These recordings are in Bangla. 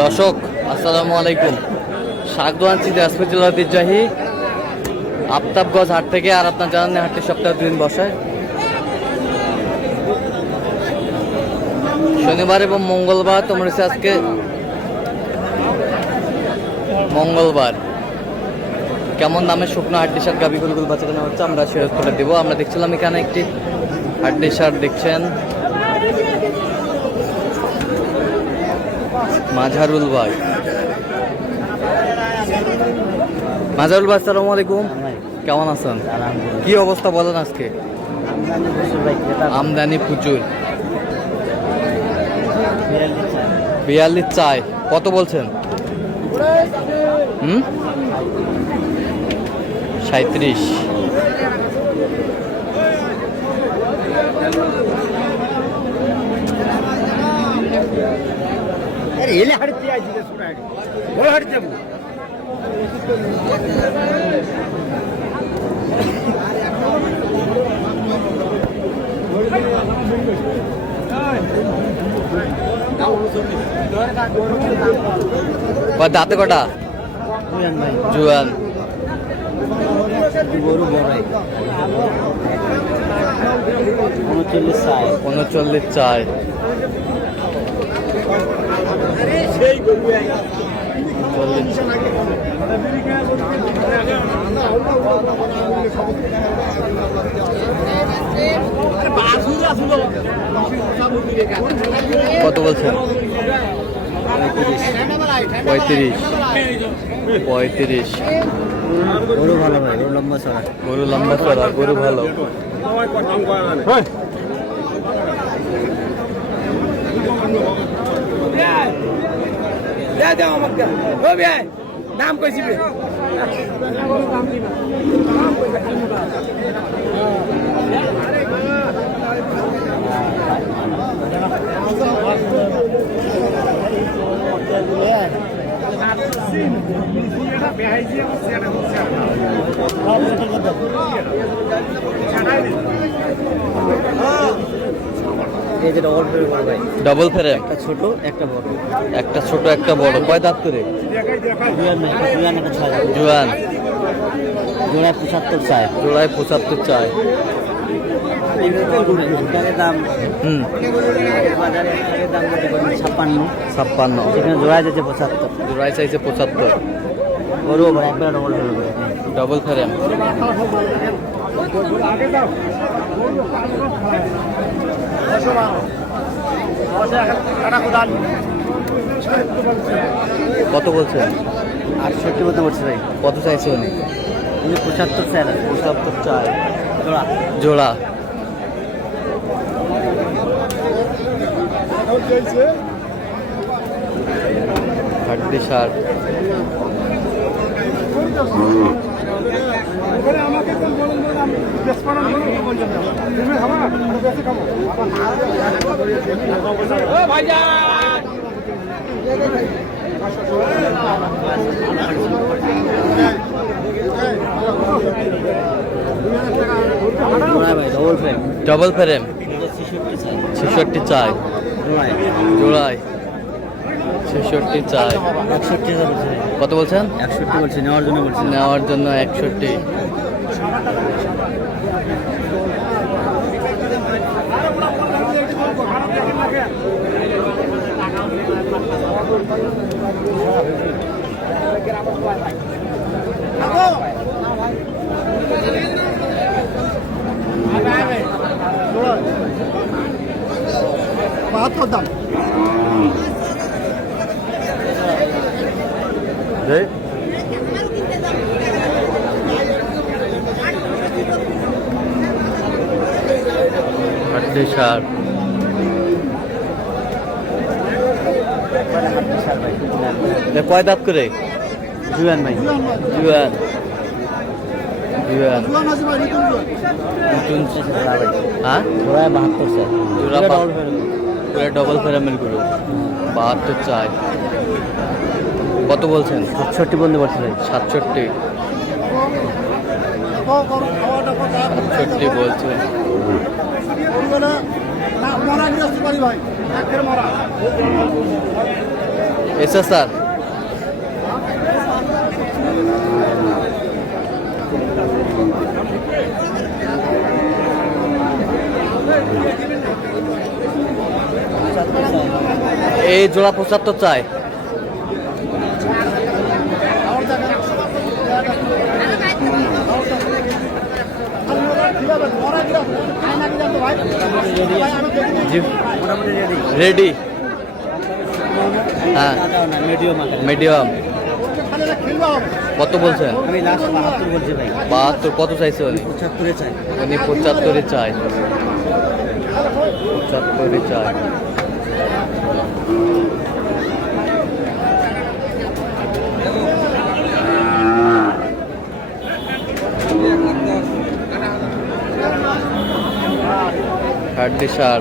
দর্শক আসসালামু আলাইকুম, স্বাগত আনছি দিনাজপুর জেলার ঐতিহ্যবাহী আফতাবগঞ্জ হাট থেকে। আর আপনার জানেন হাটটি সপ্তাহে 2 দিন বসে, শনিবার এবং মঙ্গলবার। তোমরা আজকে মঙ্গলবার কেমন দামে শুকনো হাড্ডি সার গাভী গরুগুলো বাচ্চা কেনা হচ্ছে আমরা শেয়ার করে দেবো। আমরা দেখছিলাম এখানে একটি হাড্ডি সার দেখছেন, মাঝারুল ভাই। মাঝারুল ভাই আসসালামু আলাইকুম, কেমন আছেন? কি অবস্থা বলেন আজকে? আমদানি প্রচুর, 42 চাই। কত বলছেন? 37। দাঁতে কটা? জুয়ান। 39 চাই। কত বলছেন? 35। গরু ভালো ভাই, গরু লম্বা চড়া, গরু ভালো। দাম কইছি ডবল ফ্রেম, একটা ছোট একটা বড়। একটা ছোট একটা বড়। কয় দাঁত করে? জুয়ান। জোড়ায় 75 চাই। জোড়ায় 75 চাই। দাম বাজারে দাম 56। সেখানে জোড়ায় যাচ্ছে 75। জোড়ায় চাইছে 75। গরু একবার ডবল ফ্রেম। কত বলছেন? 68 মতো বলছে ভাই। কত চাইছে উনি? 75 চাই। 75 চাই। জোড়া জোড়া। হাড্ডি সার। Double frame. 66 চাই। জোড়ায় 66 চাই। 61 বলছে। কত বলছেন? 61 বলছে, নেওয়ার জন্য বলছে। নেওয়ার জন্য 61। দাম হাড্ডি সার। কয় দাঁত করে? জুয়ান ভাই। জুয়ান। জুয়ান। হ্যাঁ, জোড়ায় 72 চাই। জোড়া পুরো ডবল ফ্রেমের গরু। 72 চাই। কত বলছেন? 67 বন্ধু বলছে ভাই। 67। 67 বলছেন। এসে স্যার এই জোড়া 75 চাই। রেডি হ্যাঁ মিডিয়াম কত বলছেন? আমি লাস্ট 72 বলছি ভাই। 72 কত চাইছে উনি? 75 চাই। উনি 75 চাই। 75 চাই। হাড্ডি সার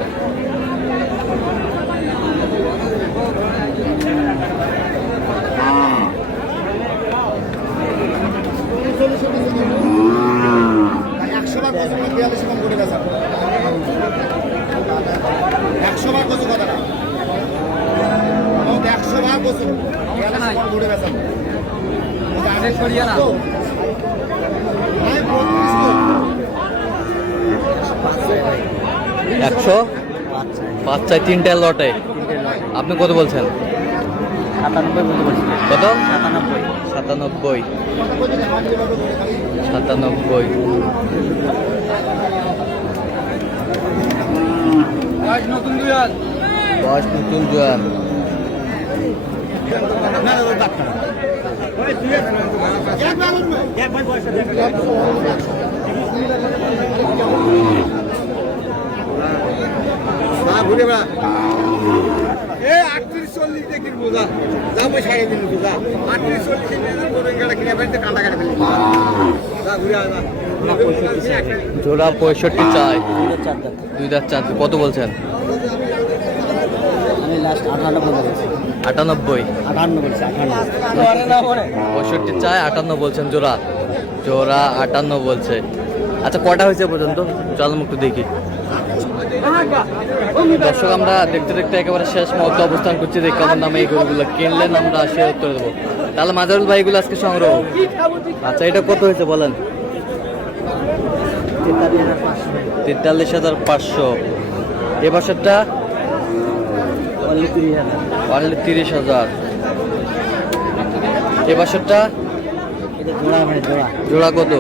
একশো বাচ্চায় 3টা লটে। আপনি কত বলছেন? 97 বলতে বলছি। কত? 97। 97 বয়স নতুন জোয়ান। ঘুরে বেড়া 38-40 দেখির বোঝা যা মই সাড়ে দিন বোঝা 38-40 কিনে ফেলতে কাঁটা কাটা ফেলি যা ঘুরে আসা জোড়া 65 চাই। 2 দাঁত 2 দাঁত 4 কত বলছেন? আমি লাস্ট 98 বলছি। 98 58 বলছি। 58 65 চাই 58 বলছেন জোড়া। জোড়া 58 বলছে। আচ্ছা কটা হয়েছে পর্যন্ত? চলো একটু দেখি। দর্শক আমরা দেখতে দেখতে একেবারে শেষ মুহূর্তে অবস্থান করছি। দেখি কেমন দামে এই গরুগুলো কিনলেন আমরা শেয়ার করে দেবো। তাহলে মাজারুল ভাইগুলো আজকে সংগ্রহ। আচ্ছা এটা কত হয়েছে বলেন? 43,500। এ বছরটা অনলি 30,000। এ বছরটা জোড়া কত?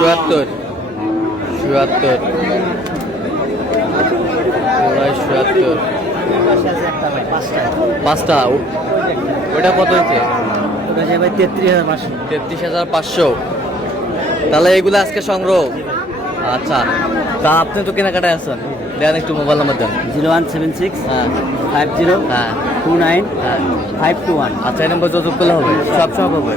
74। 74 পাঁচটা। ওটা কত হয়েছে? 33,500। তাহলে এগুলো আজকে সংগ্রহ। আচ্ছা তা আপনি তো কেনাকাটায় আছেন, দেন একটু মোবাইল নাম্বার দেন। 0176 হ্যাঁ 50 হ্যাঁ 29 হ্যাঁ 521। আচ্ছা এই নম্বর যোগাযোগ করলে হবে? সব হবে।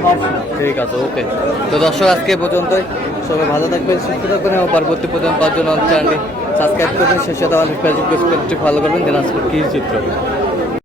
ঠিক আছে ওকে। তো দর্শক আজকে এ পর্যন্তই। সবাই ভালো থাকবেন, সুস্থ থাকবেন এবং পরবর্তী পর্যন্ত পাওয়ার জন্য চ্যানেলটি সাবস্ক্রাইব করবেন। শেষে আমাদের ফেসবুক পেজটি ফলো করবেন। দিনাজপুর কৃষি চিত্র।